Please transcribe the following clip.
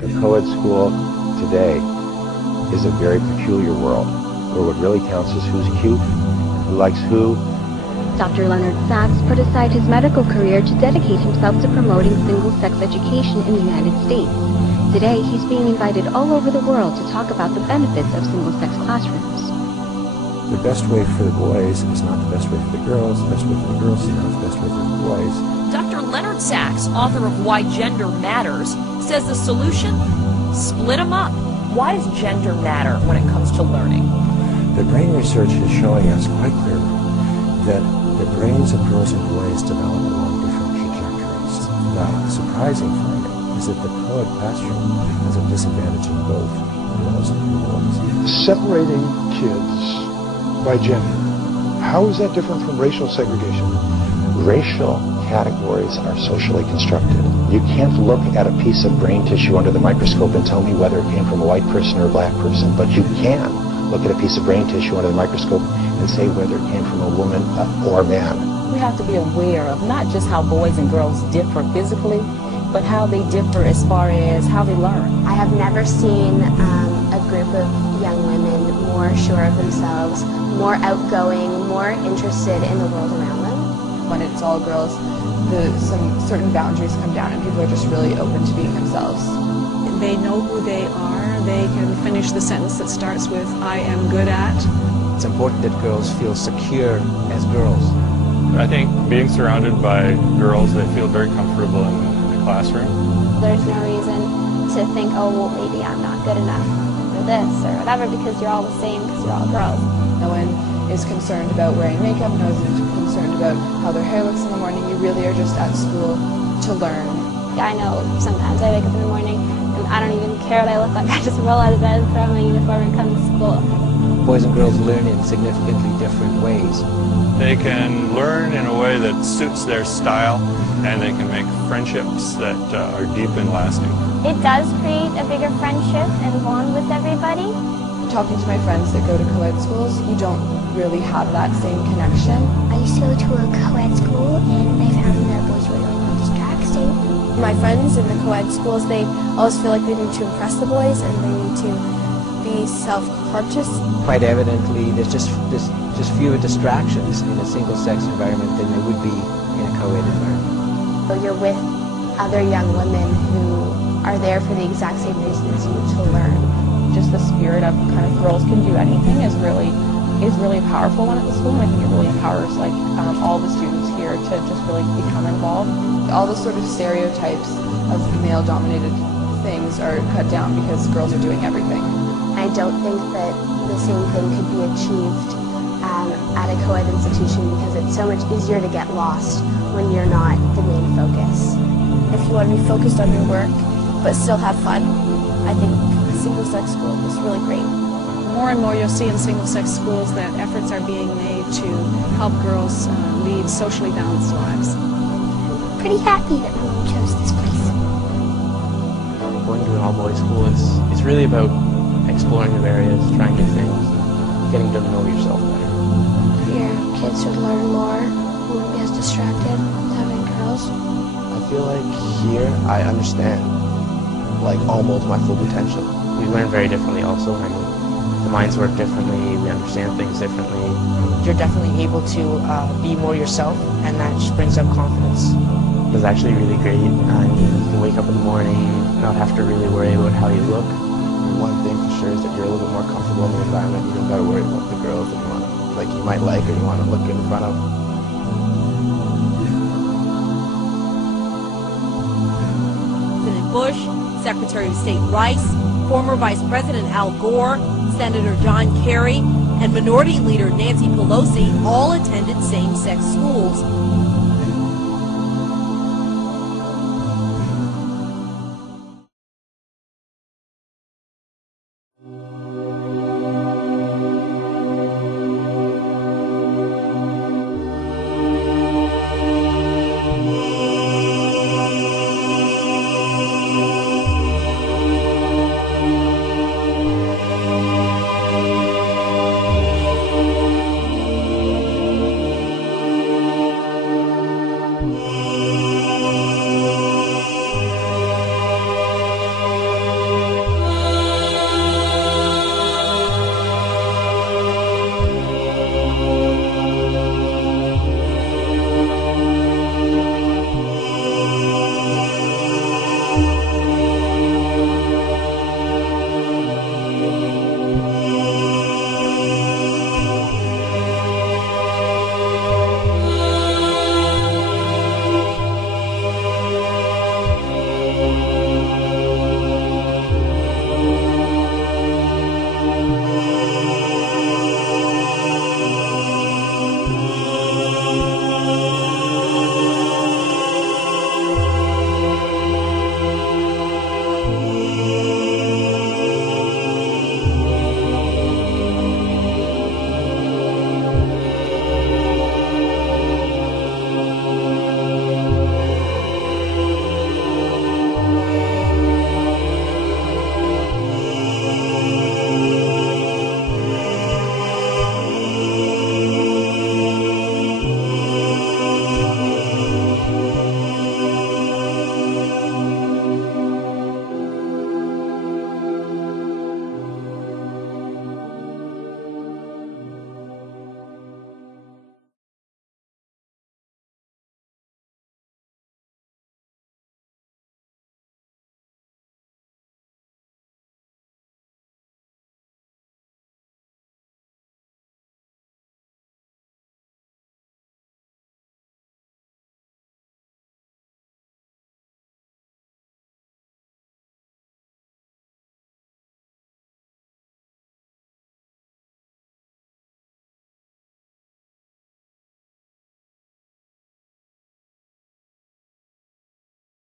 The co-ed school today is a very peculiar world, where what really counts is who's cute, who likes who. Dr. Leonard Sachs put aside his medical career to dedicate himself to promoting single-sex education in the United States. Today, he's being invited all over the world to talk about the benefits of single-sex classrooms. The best way for the boys is not the best way for the girls. The best way for the girls is not the best way for the boys. Dr. Leonard Sachs, author of Why Gender Matters, says the solution? Split them up. Why does gender matter when it comes to learning? The brain research is showing us quite clearly that the brains of girls and boys develop along different trajectories. The surprising finding is that the co-ed classroom has a disadvantage in both girls and boys. Separating kids by gender, how is that different from racial segregation? Racial categories are socially constructed. You can't look at a piece of brain tissue under the microscope and tell me whether it came from a white person or a black person, but you can look at a piece of brain tissue under the microscope and say whether it came from a woman or a man. We have to be aware of not just how boys and girls differ physically, but how they differ as far as how they learn. I have never seen a group of young women more sure of themselves, more outgoing, more interested in the world around them. When it's all girls, some certain boundaries come down and people are just really open to being themselves. They know who they are. They can finish the sentence that starts with, I am good at. It's important that girls feel secure as girls. I think being surrounded by girls, they feel very comfortable in the classroom. There's no reason to think, oh, well, maybe I'm not good enough for this or whatever, because you're all the same, because you're all girls. No one is concerned about wearing makeup, no one is concerned about how their hair looks in the morning. You really are just at school to learn. I know sometimes I wake up in the morning and I don't even care what I look like. I just roll out of bed, throw on my uniform, and come to school. Boys and girls learn in significantly different ways. They can learn in a way that suits their style, and they can make friendships that are deep and lasting. It does create a bigger friendship and bond with everybody. Talking to my friends that go to co-ed schools, you don't really have that same connection. I used to go to a co-ed school and I found that boys were really distracting. My friends in the co-ed schools, they always feel like they need to impress the boys and they need to be self-conscious. Quite evidently, there's just fewer distractions in a single-sex environment than there would be in a co-ed environment. So you're with other young women who are there for the exact same reason as you to learn. Just the spirit of kind of girls can do anything is really powerful when at the school, and I think it really empowers all the students here to just really become involved. All the sort of stereotypes of male-dominated things are cut down because girls are doing everything. I don't think that the same thing could be achieved at a co-ed institution because it's so much easier to get lost when you're not the main focus. If you want to be focused on your work but still have fun, I think a single-sex school is really great. More and more you'll see in single-sex schools that efforts are being made to help girls lead socially balanced lives. Pretty happy that we chose this place. Going to an all-boys school is really about exploring new areas, trying new things, getting to know yourself better. Here, kids would learn more, wouldn't be as distracted having girls. I feel like here I understand almost my full potential. We learn very differently also. I mean, the minds work differently, we understand things differently. You're definitely able to be more yourself, and that just brings up confidence. It's actually really great. You can wake up in the morning, not have to really worry about how you look. One thing for sure is that you're a little bit more comfortable in the environment. You don't got to worry about the girls that you might like or you want to look in front of. President Bush, Secretary of State Rice, former Vice President Al Gore, Senator John Kerry, and Minority Leader Nancy Pelosi all attended same-sex schools.